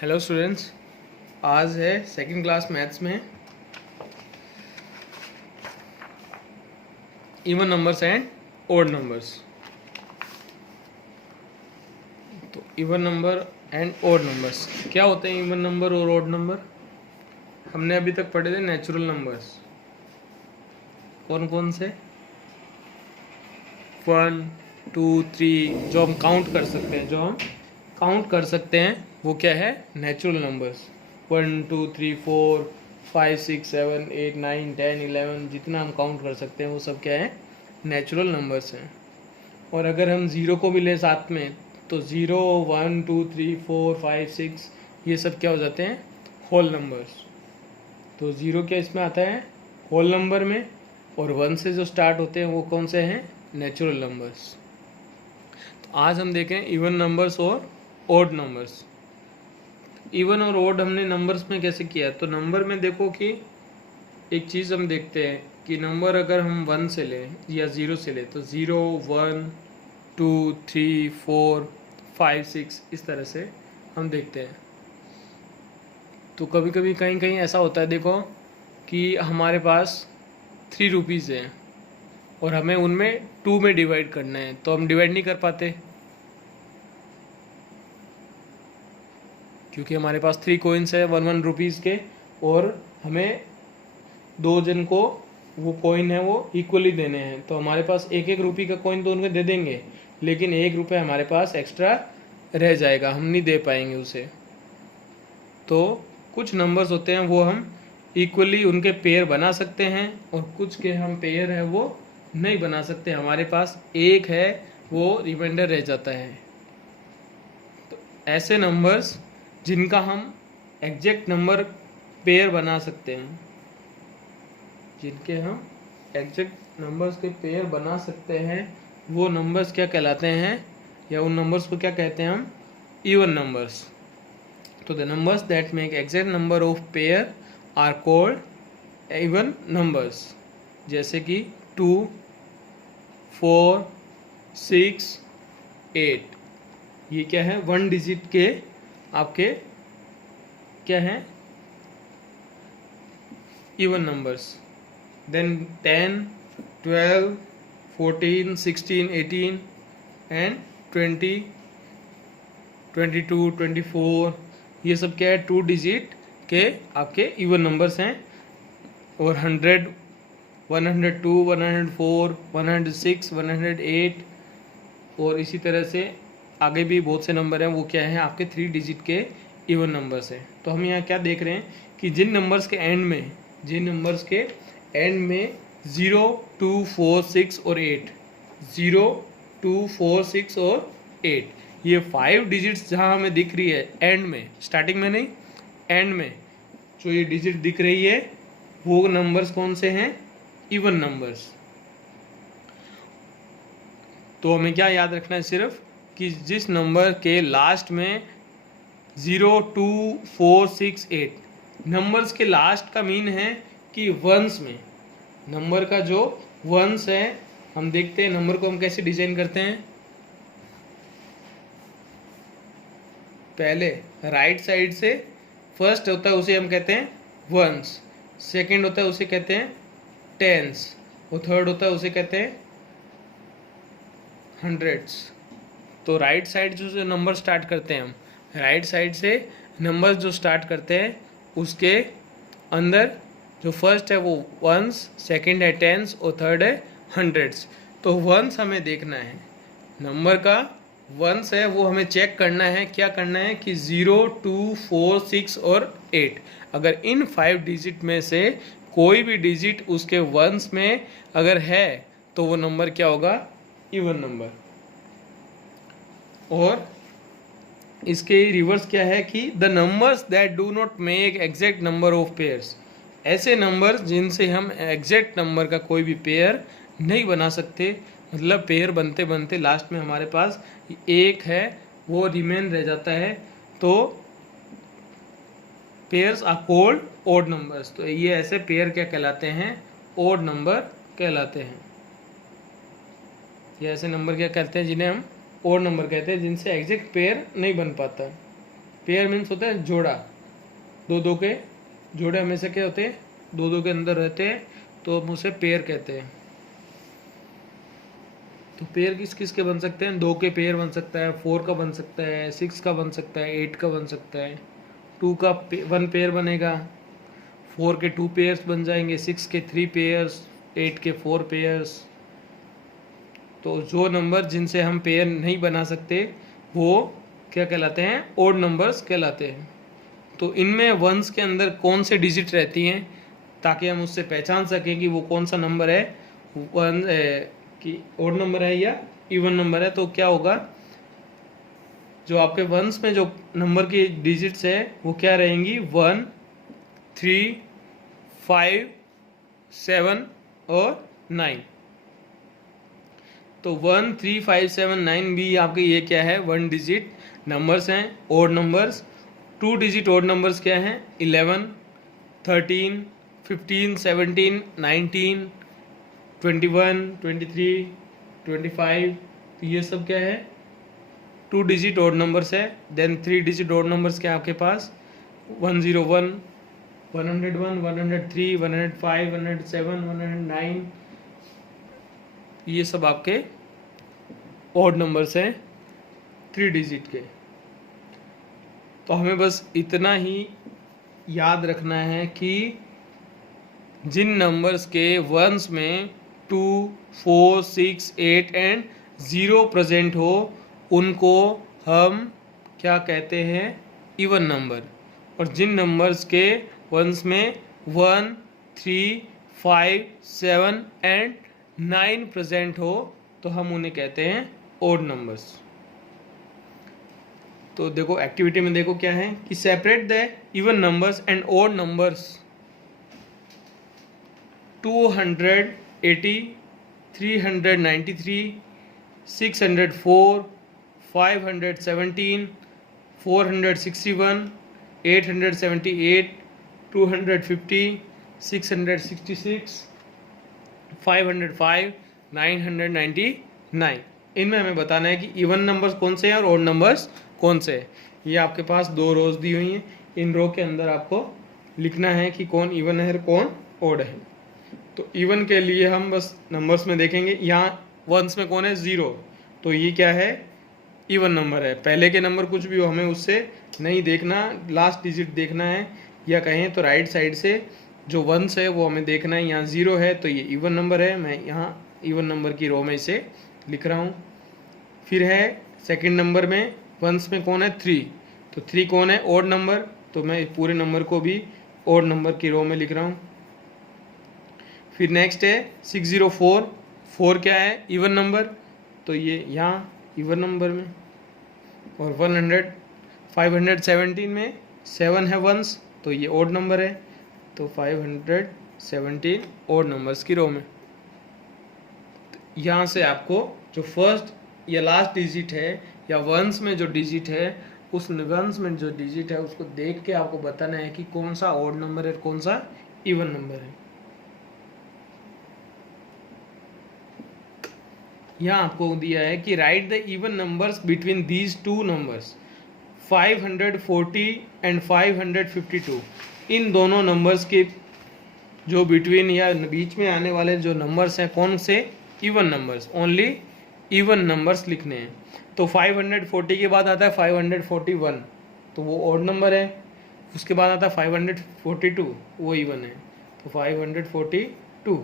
Hello students, आज है second class maths में even numbers and odd numbers. तो even number and odd numbers क्या होते हैं? इवन नंबर और ओड नंबर हमने अभी तक पढ़े थे नेचुरल नंबर्स। कौन कौन से? 1, 2, 3 जो हम काउंट कर सकते हैं वो क्या है? Natural numbers. 1, 2, 3, 4, 5, 6, 7, 8, 9, 10, 11 जितना हम काउंट कर सकते हैं वो सब क्या है? नेचुरल नंबर्स हैं। और अगर हम ज़ीरो को भी लें साथ में तो 0, 1, 2, 3, 4, 5, 6 ये सब क्या हो जाते हैं? Whole numbers. तो ज़ीरो क्या इसमें आता है? होल नंबर में। और 1 से जो स्टार्ट होते हैं वो कौन से हैं? Natural numbers. तो आज हम देखें इवन नंबर्स और ओड नंबर्स। इवन और ओड हमने नंबर्स में कैसे किया? तो नंबर में देखो कि एक चीज़ हम देखते हैं कि नंबर अगर हम 1 से लें या 0 से लें तो 0, 1, 2, 3, 4, 5, 6 इस तरह से हम देखते हैं। तो कभी कभी कहीं कहीं ऐसा होता है, देखो कि हमारे पास 3 रुपीज़ हैं और हमें उनमें 2 में डिवाइड करना है, तो हम डिवाइड नहीं कर पाते क्योंकि हमारे पास 3 कॉइन्स है 1 रुपीज़ के और हमें 2 जन को वो कॉइन है वो इक्वली देने हैं। तो हमारे पास 1-1 रुपये का कॉइन तो उनको दे देंगे, लेकिन 1 रुपये हमारे पास एक्स्ट्रा रह जाएगा, हम नहीं दे पाएंगे उसे। तो कुछ नंबर्स होते हैं वो हम इक्वली उनके पेयर बना सकते हैं और कुछ के हम पेयर है वो नहीं बना सकते। हमारे पास एक है वो रिमाइंडर रह जाता है। तो ऐसे नंबर्स जिनका हम एग्जैक्ट नंबर पेयर बना सकते हैं, जिनके हम एग्जैक्ट नंबर्स के पेयर बना सकते हैं, वो नंबर्स क्या कहलाते हैं या उन नंबर्स को क्या कहते हैं? हम इवन नंबर्स। तो the numbers that make exact number of pair are called even numbers. जैसे कि 2, 4, 6, 8 ये क्या है? 1 डिजिट के आपके क्या हैं? Even numbers. देन 10, 12, 14, 16, 18 एंड 20, 22, 24 ये सब क्या है? 2 डिजिट के आपके इवन नंबर्स हैं। और 100, 102, 104, 106, 108 और इसी तरह से आगे भी बहुत से नंबर हैं वो क्या हैं? आपके 3 डिजिट के इवन नंबर्स हैं। तो हम यहाँ क्या देख रहे हैं कि जिन नंबर्स के एंड में 0, 2, 4, 6 और 8, 0, 2, 4, 6 और 8 ये 5 डिजिट्स जहाँ हमें दिख रही है एंड में, स्टार्टिंग में नहीं, एंड में जो ये डिजिट दिख रही है वो नंबर्स कौन से हैं? Even numbers. तो हमें क्या याद रखना है? सिर्फ कि जिस नंबर के लास्ट में 0, 2, 4, 6, 8 नंबर्स के लास्ट का मीन है कि वंस में नंबर का जो वंस है, हम देखते हैं नंबर को हम कैसे डिजाइन करते हैं। पहले राइट साइड से फर्स्ट होता है उसे हम कहते हैं वंस, सेकंड होता है उसे कहते हैं टेंस और थर्ड होता है उसे कहते हैं हंड्रेड्स। तो राइट साइड जो नंबर स्टार्ट करते हैं हम, राइट साइड से नंबर्स जो स्टार्ट करते हैं उसके अंदर जो फर्स्ट है वो वंस, सेकंड है टेंस और थर्ड है हंड्रेड्स। तो वंस हमें देखना है, नंबर का वंस है वो हमें चेक करना है। क्या करना है कि 0, 2, 4, 6 और 8 अगर इन 5 डिजिट में से कोई भी डिजिट उसके वंस में अगर है तो वो नंबर क्या होगा? Even number. और इसके रिवर्स क्या है कि the numbers that do not make exact number of pairs, ऐसे नंबर्स जिनसे हम एग्जैक्ट नंबर का कोई भी पेयर नहीं बना सकते, मतलब पेयर बनते बनते लास्ट में हमारे पास एक है वो रिमेन रह जाता है, तो pairs are called odd numbers. तो ये ऐसे पेयर क्या कहलाते हैं? ओड नंबर कहलाते हैं। ये ऐसे नंबर क्या कहते हैं जिन्हें हम ओड नंबर कहते हैं, जिनसे एग्जैक्ट पेयर नहीं बन पाता, पेयर मीन्स होता है जोड़ा, दो दो के जोड़े हमेशा क्या होते हैं, दो दो के अंदर रहते हैं, तो हम उसे पेयर कहते हैं। तो पेयर किस किस के बन सकते हैं, 2 के पेयर बन सकता है, 4 का बन सकता है, 6 का बन सकता है, 8 का बन सकता है, 2 का 1 पेयर बनेगा, 4 के 2 पेयर्स बन जाएंगे, 6 के 3 पेयर्स, 8 के 4 पेयर्स। तो जो नंबर जिनसे हम पेयर नहीं बना सकते वो क्या कहलाते हैं, ओड नंबर्स कहलाते हैं। तो इनमें वंस के अंदर कौन से डिजिट रहती हैं ताकि हम उससे पहचान सकें कि वो कौन सा नंबर है, वन कि ओड नंबर है या इवन नंबर है। तो क्या होगा, जो आपके वंस में जो नंबर की डिजिट्स है वो क्या रहेंगी, 1, 3, 5, 7 और 9। तो 1, 3, 5, 7, 9 भी आपके ये क्या है, 1 डिजिट नंबर्स हैं, odd numbers. 2 digit odd numbers क्या हैं, 11, 13, 15, 17, 19, 21, 23, 25। तो ये सब क्या है, 2 डिजिट ओड नंबर्स है। देन 3 डिजिट ओड नंबर्स क्या है आपके पास, 101, 101, 103, 105, 107, 109। ये सब आपके ओड नंबर्स हैं 3 डिजिट के। तो हमें बस इतना ही याद रखना है कि जिन नंबर्स के वंस में 2, 4, 6, 8 एंड 0 प्रेजेंट हो उनको हम क्या कहते हैं, इवन नंबर। और जिन नंबर्स के वंस में 1, 3, 5, 7 एंड 9 प्रेजेंट हो तो हम उन्हें कहते हैं ओड नंबर्स। तो देखो एक्टिविटी में देखो क्या है कि separate the even numbers and odd numbers 280, 393, 604, 517, 461, 878, 250, 666, 505, 999। इनमें हमें बताना है कि इवन नंबर्स कौन से हैं और ओड नंबर्स कौन से हैं। ये आपके पास 2 रोज दी हुई हैं, इन रो के अंदर आपको लिखना है कि कौन इवन है और कौन ओड है। तो इवन के लिए हम बस नंबर्स में देखेंगे, यहाँ वंस में कौन है, 0, तो ये क्या है, इवन नंबर है। पहले के नंबर कुछ भी हो हमें उससे नहीं देखना, लास्ट डिजिट देखना है, या कहें तो राइट साइड से जो वंस है वो हमें देखना है। यहाँ 0 है तो ये इवन नंबर है, मैं यहाँ इवन नंबर की रो में इसे लिख रहा हूँ। फिर है सेकंड नंबर में वंस में कौन है, 3, तो 3 कौन है, ओड नंबर, तो मैं पूरे नंबर को भी ओड नंबर की रो में लिख रहा हूँ। फिर नेक्स्ट है 604, 4 क्या है, इवन नंबर, तो ये यहाँ इवन नंबर में। और 517 में 7 है वंस, तो ये ओड नंबर है, तो 517 ओड नंबर्स की रो में। यहाँ से आपको जो फर्स्ट या लास्ट डिजिट है या वंस में जो डिजिट है, उस वंस में जो डिजिट है उसको देख के आपको बताना है कि कौन सा ओड नंबर है कौन सा इवन नंबर है। यहाँ आपको दिया है कि right the even numbers between these 2 numbers 540 and 552। इन दोनों नंबर्स के जो बिटवीन या बीच में आने वाले जो नंबर्स हैं कौन से, even numbers, only even numbers लिखने हैं। तो 540 के बाद आता है 541, तो वो ओड नंबर है। उसके बाद आता है 542, वो इवन है, तो 542।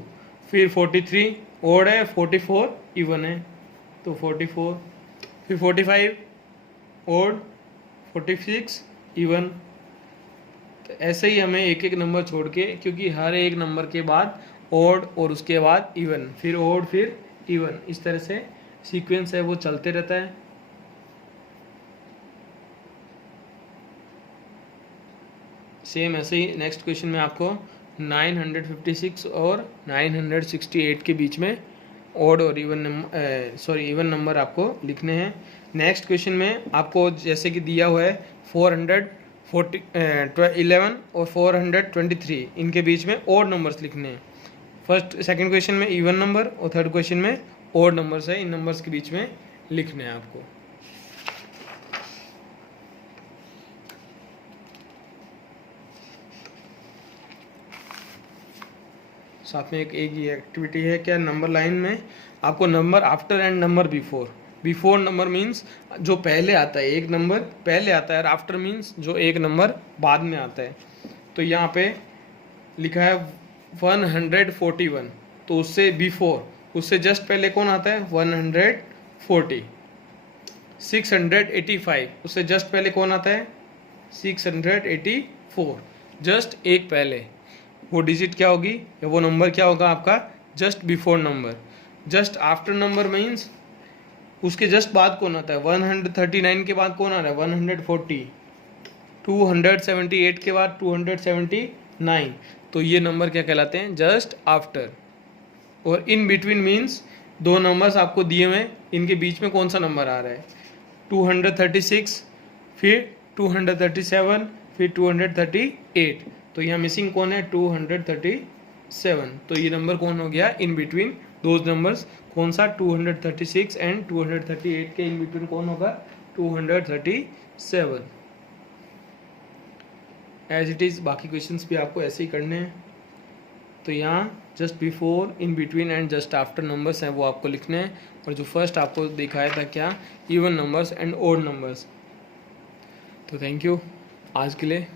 फिर 43 ओड है, 44 इवन है, तो 44। फिर 45 ओड, 46 इवन। तो ऐसे ही हमें एक एक नंबर छोड़ के, क्योंकि हर एक नंबर के बाद ओड और उसके बाद इवन, फिर ओड फिर इवन, इस तरह से सीक्वेंस है वो चलते रहता है। सेम ऐसे ही नेक्स्ट क्वेश्चन में आपको 956 और 968 के बीच में ओड और इवन इवन नंबर आपको लिखने हैं। नेक्स्ट क्वेश्चन में आपको जैसे कि दिया हुआ है 411 और 423, इनके बीच में ओड नंबर्स लिखने हैं। फर्स्ट सेकंड क्वेश्चन में इवन नंबर और थर्ड क्वेश्चन में ओड नंबर्स है, इन नंबर्स के बीच में लिखने हैं आपको। साथ में एक ये एक्टिविटी है क्या, नंबर लाइन में आपको number after and number before. Before number means जो पहले आता है, एक नंबर पहले आता है, और आफ्टर मीन्स जो एक नंबर बाद में आता है। तो यहाँ पे लिखा है 141, तो उससे बिफोर, उससे जस्ट पहले कौन आता है 140। 685, उससे जस्ट पहले कौन आता है 684, जस्ट एक पहले। वो डिजिट क्या होगी या वो नंबर क्या होगा आपका, just before number. Just after number means उसके जस्ट बाद कौन आता है, 139 के बाद कौन आ रहा है 140, 278 के बाद 279, तो ये नंबर क्या कहलाते हैं, जस्ट आफ्टर। और इन बिटवीन मीन्स दो नंबर्स आपको दिए हुए हैं, इनके बीच में कौन सा नंबर आ रहा है, 236, फिर 237, फिर 238, तो यहाँ मिसिंग कौन है 237, तो ये नंबर कौन हो गया इन बिटवीन दोज नंबर्स, कौन सा 236 एंड 238 के इन बिटवीन कौन होगा 237। एज इट इज़ बाकी क्वेश्चंस भी आपको ऐसे ही करने हैं। तो यहाँ just before, in between and just after numbers हैं वो आपको लिखने हैं। और जो फर्स्ट आपको दिखाया था क्या, even numbers and odd numbers. तो थैंक यू आज के लिए।